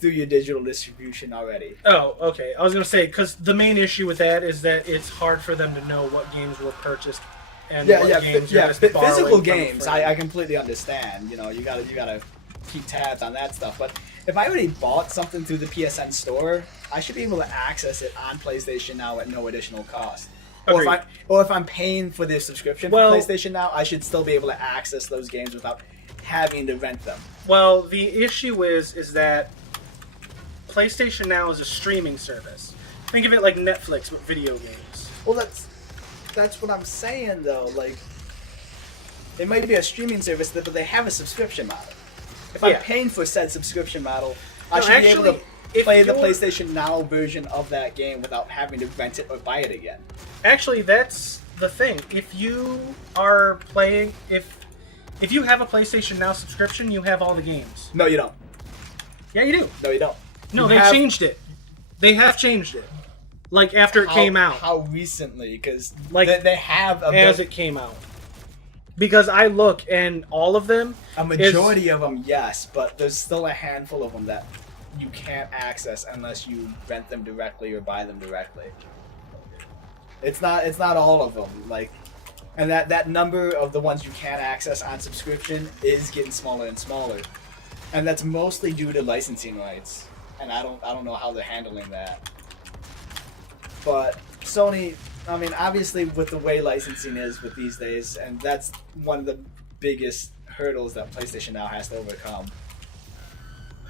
through your digital distribution already. Oh, okay. I was going to say, because the main issue with that is that it's hard for them to know what games were purchased. And Physical games, I completely understand. You know, you gotta keep tabs on that stuff. But if I already bought something through the PSN store, I should be able to access it on PlayStation Now at no additional cost. Or if I'm paying for the subscription for PlayStation Now, I should still be able to access those games without having to rent them. Well, the issue is that PlayStation Now is a streaming service. Think of it like Netflix with video games. Well, that's what I'm saying, though. Like, it might be a streaming service, but they have a subscription model. If I'm paying for said subscription model, I should be able to play the PlayStation Now version of that game without having to rent it or buy it again. Actually, that's the thing. If you are playing, if you have a PlayStation Now subscription, you have all the games. No, you don't. Yeah, you do. No, you don't. No, they changed it. They have changed it. Like, after it came out. How recently? Because like, they have... it came out. Because I look, and all of them... A majority of them, yes, but there's still a handful of them that you can't access unless you rent them directly or buy them directly. It's not all of them. Like, and that number of the ones you can't access on subscription is getting smaller and smaller. And that's mostly due to licensing rights. And I don't know how they're handling that. But Sony, I mean, obviously with the way licensing is with these days, and that's one of the biggest hurdles that PlayStation Now has to overcome.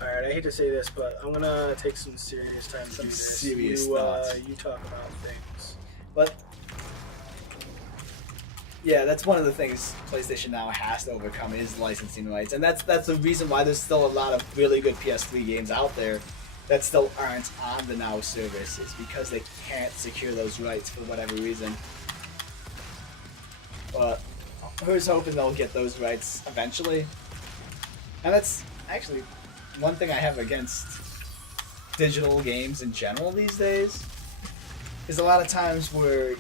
Alright, I hate to say this, but I'm going to take some serious time to do this. Serious thoughts. You talk about things. But, yeah, that's one of the things PlayStation Now has to overcome is licensing rights. And that's the reason why there's still a lot of really good PS3 games out there that still aren't on the Now service, is because they can't secure those rights for whatever reason. But who's hoping they'll get those rights eventually? And that's actually one thing I have against digital games in general these days, is a lot of times when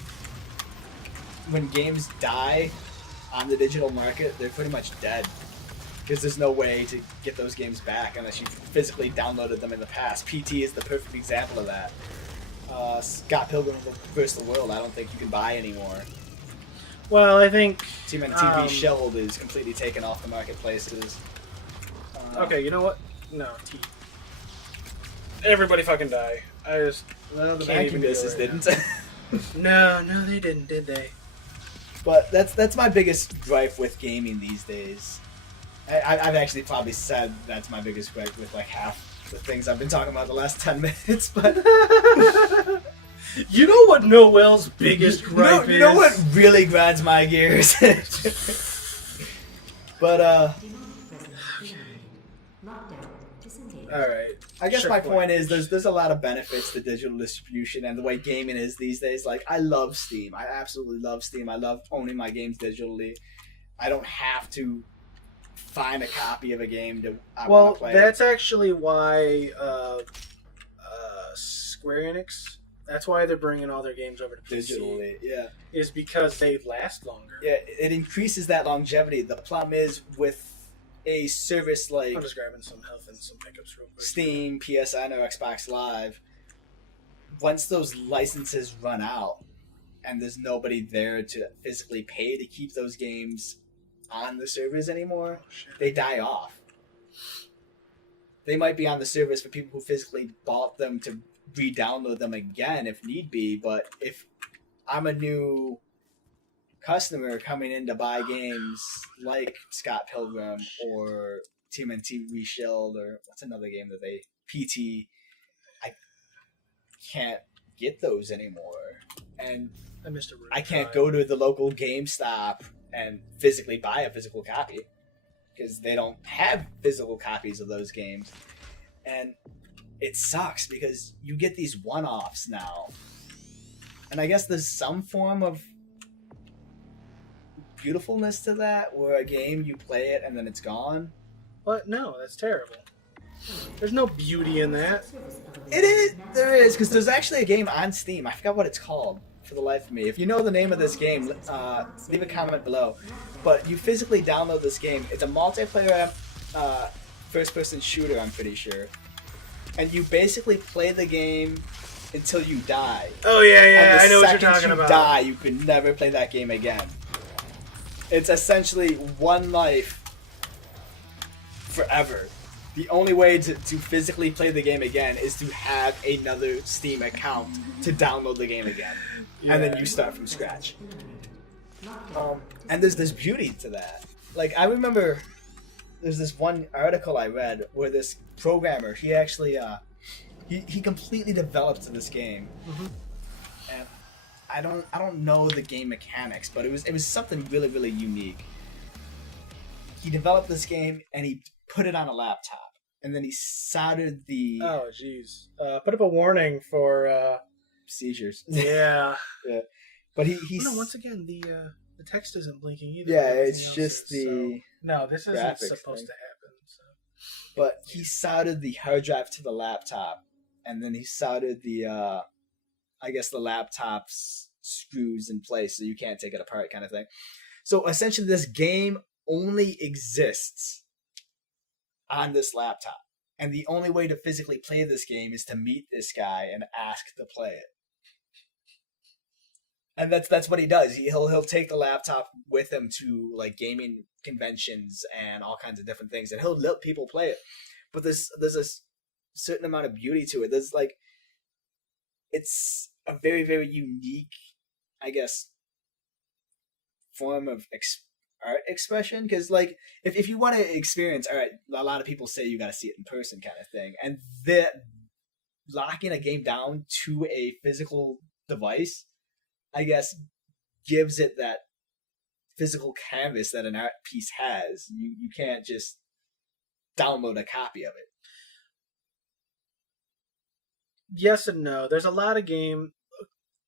games die on the digital market, they're pretty much dead. Because there's no way to get those games back unless you physically downloaded them in the past. PT is the perfect example of that. Scott Pilgrim vs. the World, I don't think you can buy anymore. Well, I think... TMNT Shelled is completely taken off the marketplaces. Okay, you know what? No, Everybody fucking die. I just Well, the can't even Macubuses do it right didn't. now. No, they didn't, did they? But that's my biggest gripe with gaming these days. I've actually probably said that's my biggest gripe with like half the things I've been talking about the last 10 minutes. But You know what Noel's biggest gripe you know what is? really grinds my gears? But Lockdown. Disengage. All right. I guess Sure, my go point ahead. is there's a lot of benefits to digital distribution and the way gaming is these days. Like I love Steam. I absolutely love Steam. I love owning my games digitally. I don't have to find a copy of a game to I want Well, to play. that's actually why Square Enix. That's why they're bringing all their games over to PC. digitally. Yeah. Is because they last longer. Yeah, it increases that longevity. The problem is with a service like I'm just grabbing some health and some pickups real quick. Steam, PSN, or Xbox Live, once those licenses run out and there's nobody there to physically pay to keep those games on the servers anymore, Oh, shit. they die off. They might be on the service for people who physically bought them to re-download them again if need be, but if I'm a new customer coming in to buy games like Scott Pilgrim or TMNT Reshield or what's another game that they PT, I can't get those anymore, and I missed a room. I can't go to the local GameStop and physically buy a physical copy because they don't have physical copies of those games, and it sucks because you get these one-offs now, and I guess there's some form of beautifulness to that where a game you play it and then it's gone. But no, that's terrible. There's no beauty in that. It is. There is, because there's actually a game on Steam. I forgot what it's called for the life of me. If you know the name of this game, leave a comment below. But you physically download this game. It's a multiplayer first-person shooter, I'm pretty sure. And you basically play the game until you die. Oh yeah, And yeah, the I know what you're second talking you about. die, you can never play that game again. It's essentially one life forever. The only way to physically play the game again is to have another Steam account to download the game again. And then you start from scratch. And there's this beauty to that. Like, I remember there's this one article I read where this programmer, he actually, he completely developed this game. Mhm. And I don't know the game mechanics, but it was something really, really unique. He developed this game and he put it on a laptop, and then he soldered the Oh jeez. Put up a warning for. seizures. Yeah. But he Oh, no, once again, the text isn't blinking either. yeah, Everything it's else just is, the so- No, this isn't graphics supposed thing. to happen. So. but he soldered the hard drive to the laptop, and then he soldered the I guess the laptop's screws in place so you can't take it apart, kind of thing. So essentially, this game only exists on this laptop, and the only way to physically play this game is to meet this guy and ask to play it. And that's what he does. He'll take the laptop with him to like gaming conventions and all kinds of different things, and he'll let people play it. But there's a certain amount of beauty to it. There's like, it's a very, very unique, I guess, form of art expression. Because like, if you want to experience art, a lot of people say you got to see it in person, kind of thing. And locking a game down to a physical device, I guess, gives it that physical canvas that an art piece has. You can't just download a copy of it. Yes and no. There's a lot of game.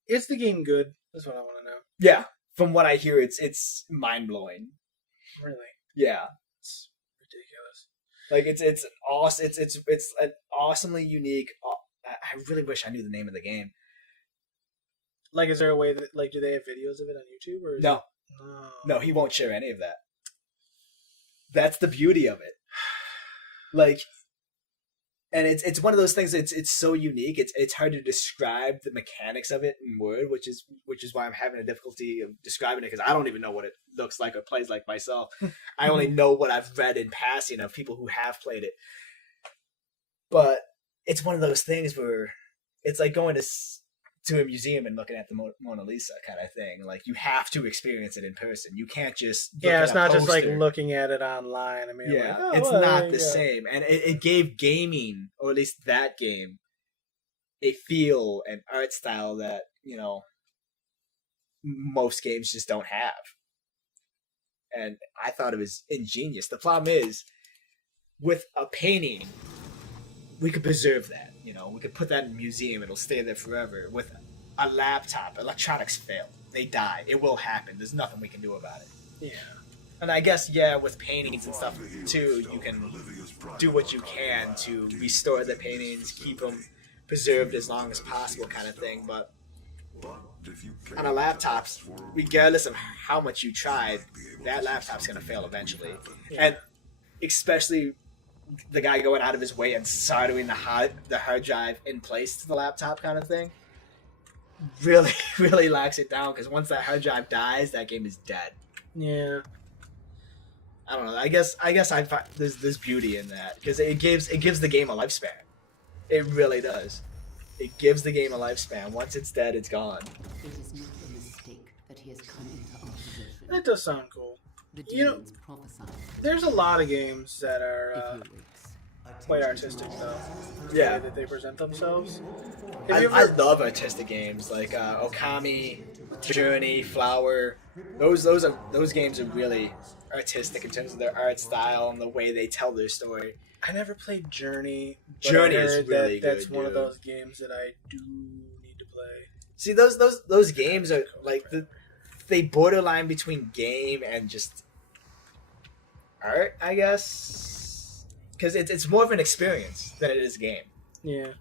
Is the game good? That's what I want to know. Yeah, from what I hear, it's mind blowing. Really, Yeah, it's ridiculous. like it's awesome. It's an awesomely unique. I really wish I knew the name of the game. Like, is there a way that, like, do they have videos of it on YouTube or? Is No, it... no, he won't share any of that. That's the beauty of it. Like, and it's one of those things. It's so unique. It's hard to describe the mechanics of it in word, which is why I'm having a difficulty of describing it, because I don't even know what it looks like or plays like myself. I only know what I've read in passing of people who have played it. But it's one of those things where it's like going to a museum and looking at the Mona Lisa kind of thing. Like you have to experience it in person. You can't just look at it's a not just like poster. looking at it online. I mean, Yeah, like, oh, it's well, not there the you go. same, and it gave gaming, or at least that game, a feel and art style that most games just don't have. And I thought it was ingenious. The problem is, with a painting, we could preserve that. We could put that in a museum; it'll stay there forever. With a laptop, electronics fail; they die. It will happen. There's nothing we can do about it. Yeah. And I guess, with paintings and stuff too, you can do what you can to restore the paintings, keep them preserved as long as possible, kind of thing. But on a laptop, regardless of how much you tried, that laptop's gonna fail eventually. Yeah. And especially the guy going out of his way and soldering the hard drive in place to the laptop, kind of thing, really, really locks it down. Because once that hard drive dies, that game is dead. Yeah. I don't know. I guess I find there's beauty in that because it gives the game a lifespan. It really does. It gives the game a lifespan. Once it's dead, it's gone. It is not a mistake that he has come into our possession. That does sound cool. The You know, demons prophesied. There's a lot of games that If are he wakes, quite artistic, though. Yeah. The way that they present themselves. I love artistic games like Okami, Journey, Flower. Those games are really artistic in terms of their art style and the way they tell their story. I never played Journey. But Journey I is heard really that's good, one of dude. those games that I do need to play. See, those games are like they borderline between game and just art, I guess, because it's more of an experience than it is a game, Yeah.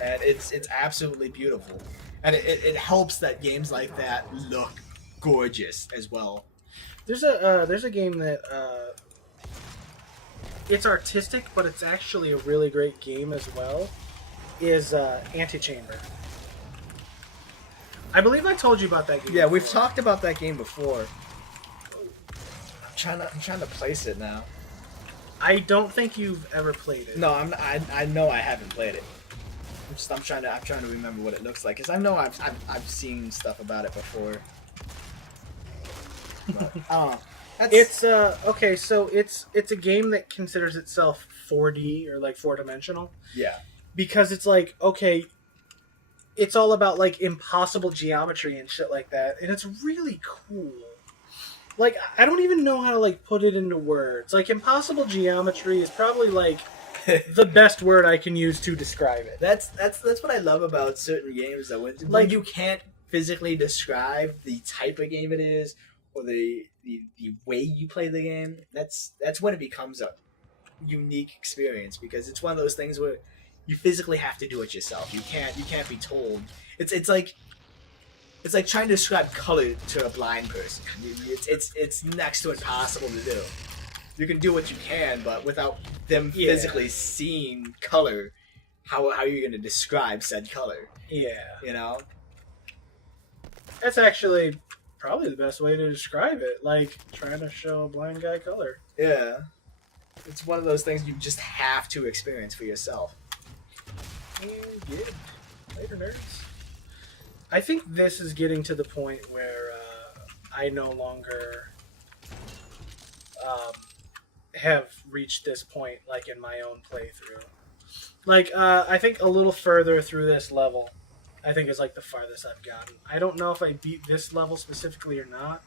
and it's absolutely beautiful, and it helps that games like that look gorgeous as well. There's a game that it's artistic, but it's actually a really great game as well. Is Antichamber. I believe I told you about that game. Yeah, we've before. talked about that game before. I'm trying to place it now. I don't think you've ever played it. No, I know I haven't played it. I'm trying to remember what it looks like because I know I've seen stuff about it before. But, It's okay. So it's a game that considers itself 4D or like 4-dimensional yeah. because it's like okay, it's all about like impossible geometry and shit like that, and it's really cool. Like I don't even know how to like put it into words. Like impossible geometry is probably like the best word I can use to describe it. That's what I love about certain games though. When you can't physically describe the type of game it is or the way you play the game, that's when it becomes a unique experience because it's one of those things where you physically have to do it yourself. You can't be told. It's like trying to describe color to a blind person. It's next to impossible to do. You can do what you can, but without them physically seeing color, how are you going to describe said color? Yeah, You know? that's actually probably the best way to describe it. Like trying to show a blind guy color. Yeah. It's one of those things you just have to experience for yourself. And good. Later, nerds. I think this is getting to the point where I no longer have reached this point, like in my own playthrough. Like, I think a little further through this level, I think is like the farthest I've gotten. I don't know if I beat this level specifically or not.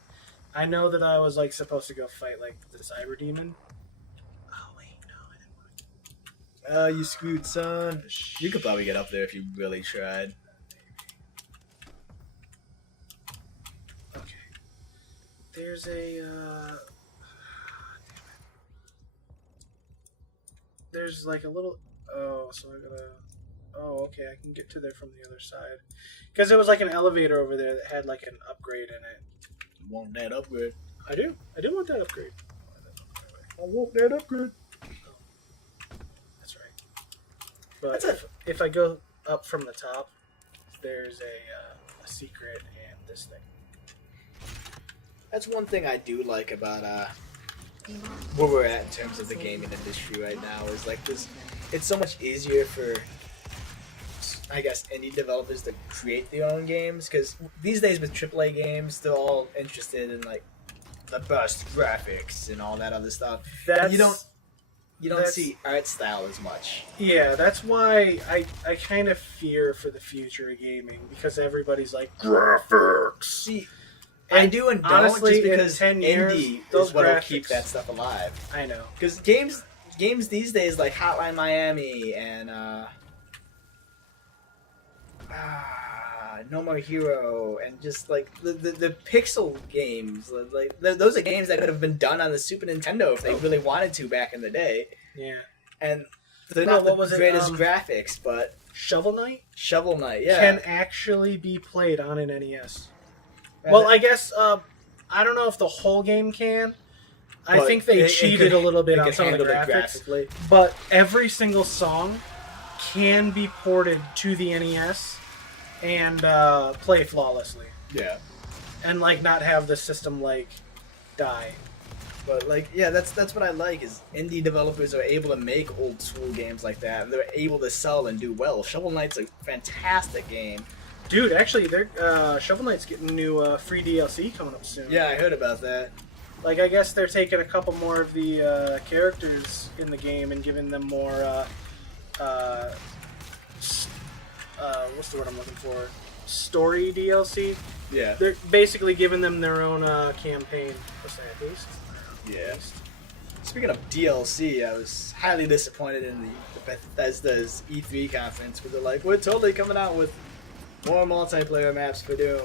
I know that I was like supposed to go fight like the cyber demon. Oh wait, no, I didn't want to. You screwed, son. You could probably get up there if you really tried. Okay. There's a there's like a little so I gotta okay, I can get to there from the other side. Because there was like an elevator over there that had like an upgrade in it. You want that upgrade? I do want that upgrade. I want that upgrade. That's right. But That's if I go up from the top, there's a secret and this thing. That's one thing I do like about where we're at in terms of the gaming industry right now is like it's so much easier for, I guess, indie developers to create their own games, because these days with AAA games, they're all interested in like the best graphics and all that other stuff. That's, You don't that's- see art style as much. Yeah, that's why I kind of fear for the future of gaming, because everybody's like, graphics! See, I And do and don't, honestly, just because in 10 years, indie those is what'll graphics- keep that stuff alive. I know. Because games these days like Hotline Miami and No More Hero and just like the pixel games, like those are games that could have been done on the Super Nintendo if they really wanted to back in the day. Yeah. And they're No, not what the was it, greatest graphics, but Shovel Knight Shovel Knight, yeah. can actually be played on an NES. Well, I guess I don't know if the whole game can. I But think they it cheated could- a little bit it on could some of the handle it graphics, graphically. but every single song can be ported to the NES and play flawlessly, Yeah. and like not have the system like die. But like, yeah, that's what I like is indie developers are able to make old school games like that, and they're able to sell and do well. Shovel Knight's a fantastic game. Dude, actually, they're Shovel Knight's getting new free DLC coming up soon. Yeah, I heard about that. Like, I guess they're taking a couple more of the characters in the game and giving them more, what's the word I'm looking for? Story DLC? Yeah. They're basically giving them their own campaign. What's that, Haste? Yeah. Speaking of DLC, I was highly disappointed in the Bethesda's E3 conference where they're like, we're totally coming out with more multiplayer maps for Doom.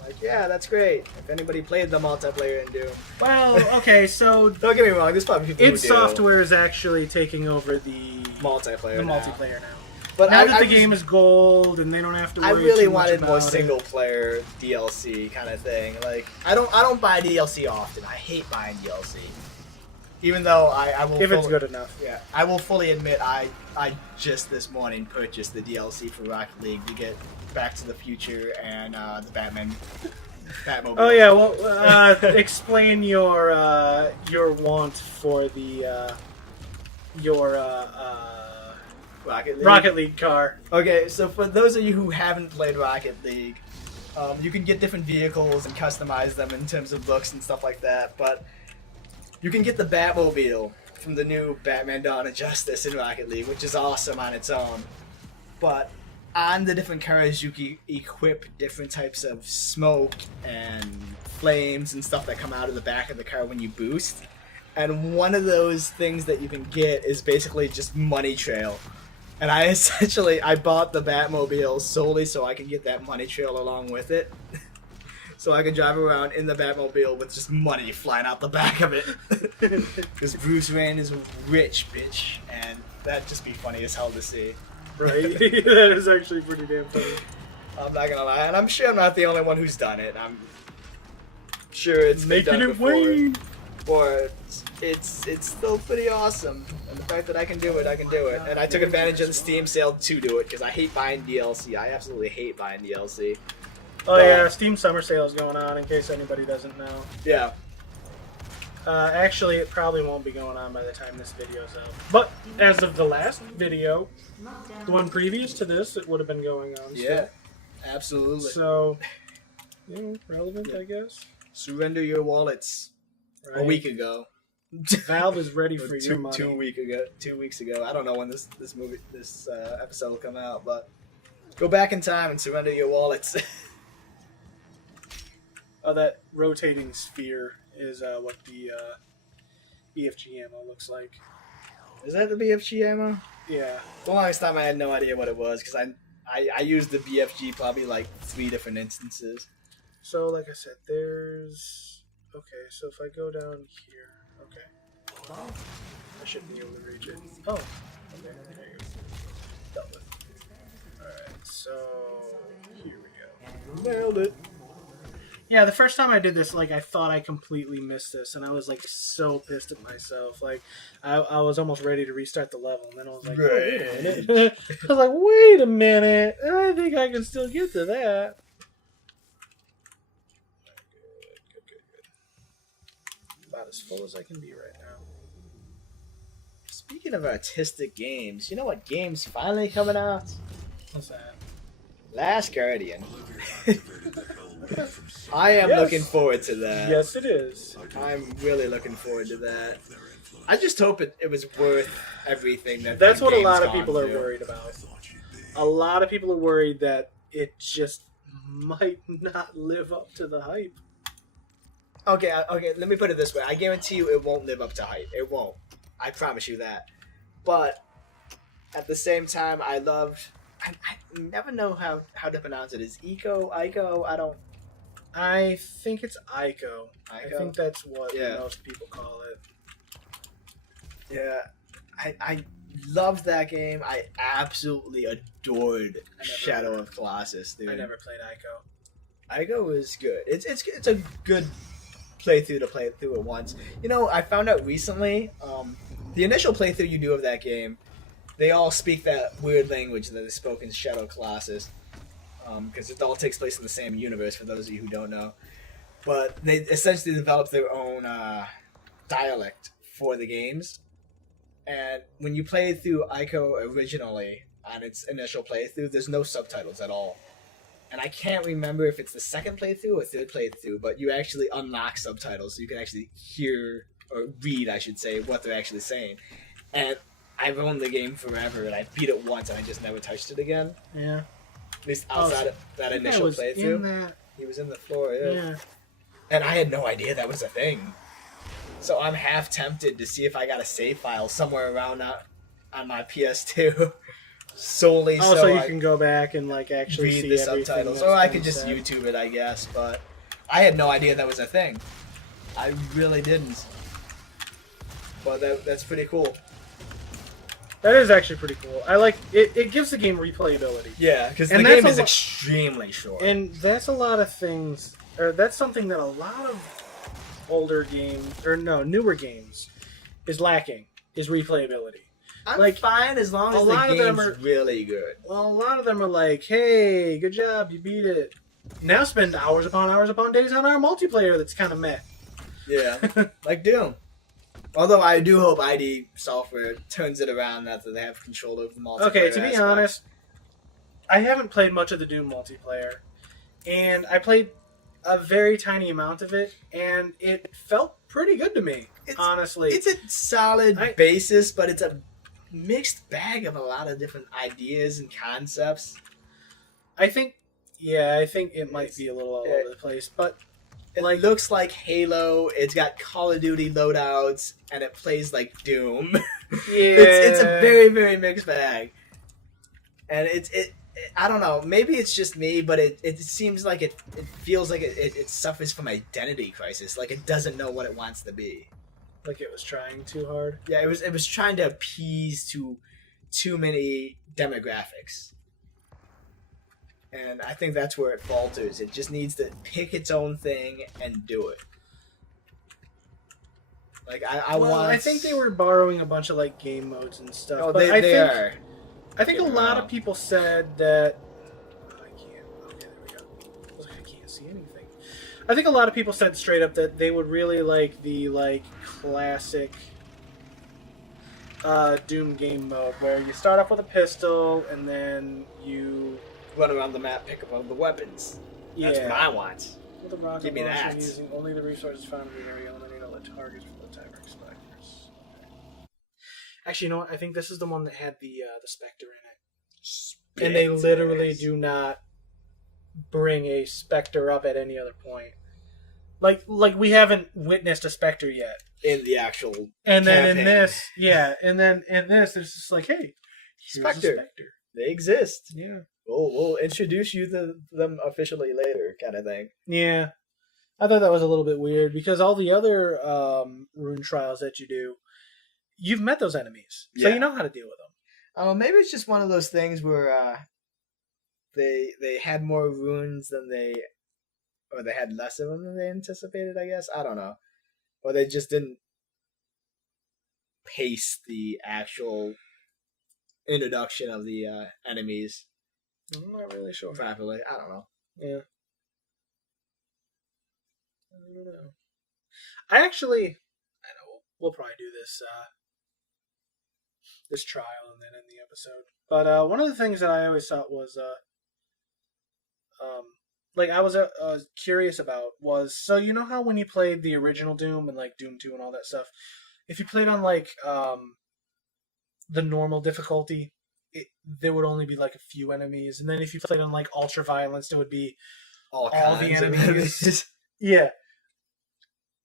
I'm like, yeah, that's great. If anybody played the multiplayer in Doom. Well, okay, so Don't get me wrong, there's probably people id who do Software is actually taking over the multiplayer now. multiplayer now. But Now I, that the I game is gold and they don't have to worry I really too much wanted about more it. single player DLC kind of thing. Like I don't buy DLC often. I hate buying DLC. Even though I will If it's good enough. Yeah, I will fully admit I just this morning purchased the DLC for Rocket League to get Back to the Future and the Batmobile. Oh yeah, well, explain your want for the your Rocket League car. Okay, so for those of you who haven't played Rocket League, you can get different vehicles and customize them in terms of looks and stuff like that, but you can get the Batmobile from the new Batman Dawn of Justice in Rocket League, which is awesome on its own. But on the different cars, you can equip different types of smoke and flames and stuff that come out of the back of the car when you boost. And one of those things that you can get is basically just money trail. And I bought the Batmobile solely so I can get that money trail along with it. So I can drive around in the Batmobile with just money flying out the back of it. Because Bruce Wayne is rich, bitch. And that'd just be funny as hell to see. Right? That is actually pretty damn funny. I'm not gonna lie. And I'm sure I'm not the only one who's done it. I'm sure it's been Making done it before. Wayne. But it's still pretty awesome. And the fact that I can do it, I can do it. And I took advantage of the Steam sale to do it because I hate buying DLC. I absolutely hate buying DLC. Oh yeah, Steam Summer Sale is going on in case anybody doesn't know. Yeah. Actually, it probably won't be going on by the time this video's out. But as of the last video, the one previous to this, it would have been going on. Yeah. Absolutely. So, relevant, I guess. Surrender your wallets. Right. A week ago. Valve is ready for Or your money. 2 weeks ago. I don't know when this episode will come out, but go back in time and surrender your wallets. Oh, that rotating sphere is what the BFG ammo looks like. Is that the BFG ammo? Yeah. The longest time I had no idea what it was because I used the BFG probably like 3 different instances. So, like I said, there's... Okay, so if I go down here... Okay. I shouldn't be able to reach it. Oh. Okay, there you go. Dealt with. Alright, so... Here we go. Nailed it. Yeah, the first time I did this, like, I thought I completely missed this, and I was, like, so pissed at myself. Like, I was almost ready to restart the level, and then I was like, oh, wait a minute. I was like, wait a minute. I think I can still get to that. Good. About as full as I can be right now. Just Speaking of artistic games, you know what game's finally coming out? What's that? Last Guardian. I am Yes. looking forward to that. Yes, it is. I'm really looking forward to that. I just hope it was worth everything that. That's that what a game's lot of gone people are through. worried about. A lot of people are worried that it just might not live up to the hype. Okay, let me put it this way. I guarantee you it won't live up to hype. It won't. I promise you that. But at the same time, I never know how to pronounce it. Is Ico? I don't. I think it's Ico. I Ico? think that's what Yeah. most people call it. Yeah, I loved that game. I absolutely adored Shadow of Colossus, dude. I never played Ico. Ico was good. It's a good playthrough to play through it once. You know, I found out recently, the initial playthrough you do of that game, they all speak that weird language that is spoken in Shadow of Colossus, because it all takes place in the same universe. For those of you who don't know, but they essentially developed their own dialect for the games. And when you play through Ico originally on its initial playthrough, there's no subtitles at all. And I can't remember if it's the second playthrough or third playthrough, but you actually unlock subtitles so you can actually hear, or read, I should say, what they're actually saying. And I've owned the game forever, and I beat it once, and I just never touched it again. Yeah. At least outside of that initial playthrough. In that. He was in the floor, yeah. Yeah. And I had no idea that was a thing. So I'm half tempted to see if I got a save file somewhere around on my PS2 solely So you I can go back and like actually read see the everything subtitles. that's Or I been could just said. YouTube it, I guess. But I had no idea that was a thing. I really didn't. But that's pretty cool. That is actually pretty cool. I like it. It gives the game replayability, Yeah, because the And that's game a is lo- extremely short. and that's a lot of things. Or that's something that a lot of older games, or no, newer games, is lacking. Is replayability. I'm like, fine as long a as the lot of them game's are- really good. Well, a lot of them are like, "Hey, good job, you beat it." Now spend hours upon days on our multiplayer. That's kind of meh. Yeah, like Doom. Although I do hope ID Software turns it around now that they have control of the multiplayer. Okay, to be aspect. honest, I haven't played much of the Doom multiplayer, and I played a very tiny amount of it, and it felt pretty good to me. Honestly, it's a solid basis, but it's a mixed bag of a lot of different ideas and concepts. I think it might be a little all over the place, but It looks like Halo. It's got Call of Duty loadouts, and it plays like Doom. yeah, it's a very, very mixed bag, and it I don't know. Maybe it's just me, but it seems like it feels like it suffers from identity crisis. Like it doesn't know what it wants to be. like it was trying too hard. Yeah, it was trying to appease to too many demographics. And I think that's where it falters. It just needs to pick its own thing and do it. Like I think they were borrowing a bunch of like game modes and stuff. Oh, but they are. I think a Get lot wrong. of people said that. I can't. Okay, there we go. I can't see anything. I think a lot of people said straight up that they would really like the classic Doom game mode where you start off with a pistol and then you Run around the map, pick up all the weapons. That's what I want. with a rocket Give me launcher that. using only the resources found in the area, eliminate all the targets for the timer expires. Actually, you know what? I think this is the one that had the Spectre in it. And they literally do not bring a Spectre up at any other point. Like we haven't witnessed a Spectre yet. In the actual And then campaign. in this, there's just like, hey, here's a Spectre. Spectre. They exist. Yeah. We'll introduce you to them officially later, kind of thing. Yeah. I thought that was a little bit weird because all the other rune trials that you do, you've met those enemies. So Yeah. you know how to deal with them. Maybe it's just one of those things where they had more runes than they had less of them than they anticipated. I guess I don't know, or they just didn't pace the actual introduction of the enemies I'm not really sure. properly. I don't know. Yeah. I don't know. I know we'll probably do this this trial and then end the episode. But one of the things that I always thought was like I was curious about was, so you know how when you played the original Doom and like Doom 2 and all that stuff, if you played on like the normal difficulty, there would only be like a few enemies, and then if you played on like ultra violence, there would be all the kinds of enemies. Yeah,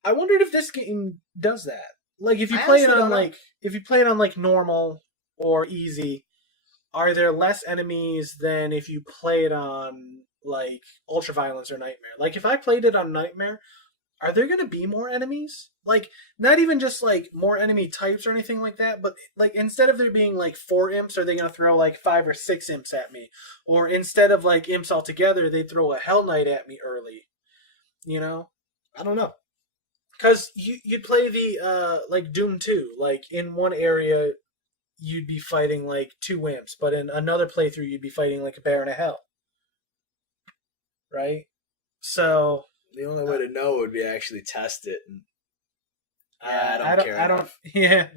I wondered if this game does that. Like if you I play it honestly on don't know. like if you play it on like normal or easy, are there less enemies than if you play it on like ultra violence or nightmare? Like if I played it on nightmare, are there going to be more enemies? Like not even just like more enemy types or anything like that, but like instead of there being like 4 imps, are they going to throw like 5 or 6 imps at me? Or instead of like imps altogether, they throw a Hell Knight at me early. You know? I don't know. Because you'd play the like Doom 2, like in one area you'd be fighting like 2 imps, but in another playthrough you'd be fighting like a Baron of Hell. Right? So The only way to know would be actually test it. And I don't care. I don't. Yeah,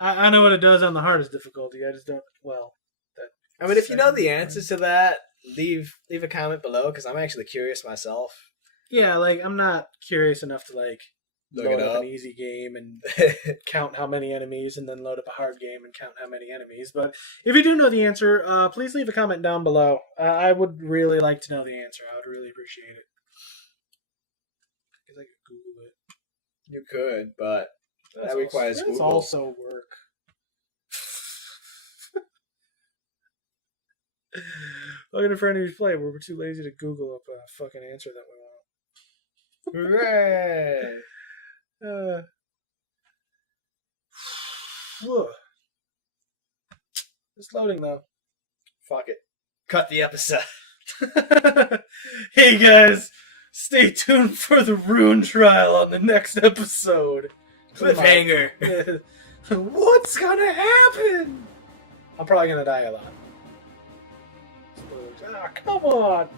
I know what it does on the hardest difficulty. I just don't. Well, that. I mean, if you know the answers to that, leave a comment below because I'm actually curious myself. Yeah, like I'm not curious enough to like Look load it up up. an easy game and count how many enemies, and then load up a hard game and count how many enemies. But if you do know the answer, please leave a comment down below. I would really like to know the answer. I would really appreciate it. Because I could Google it. You could, but that requires That's Google. also work. Looking for enemies to play, we're too lazy to Google up a fucking answer that we want. Hooray! It's loading though. Fuck it. Cut the episode. Hey guys, stay tuned for the Rune trial on the next episode. Cliffhanger. What's gonna happen? I'm probably gonna die a lot. Ah, come on.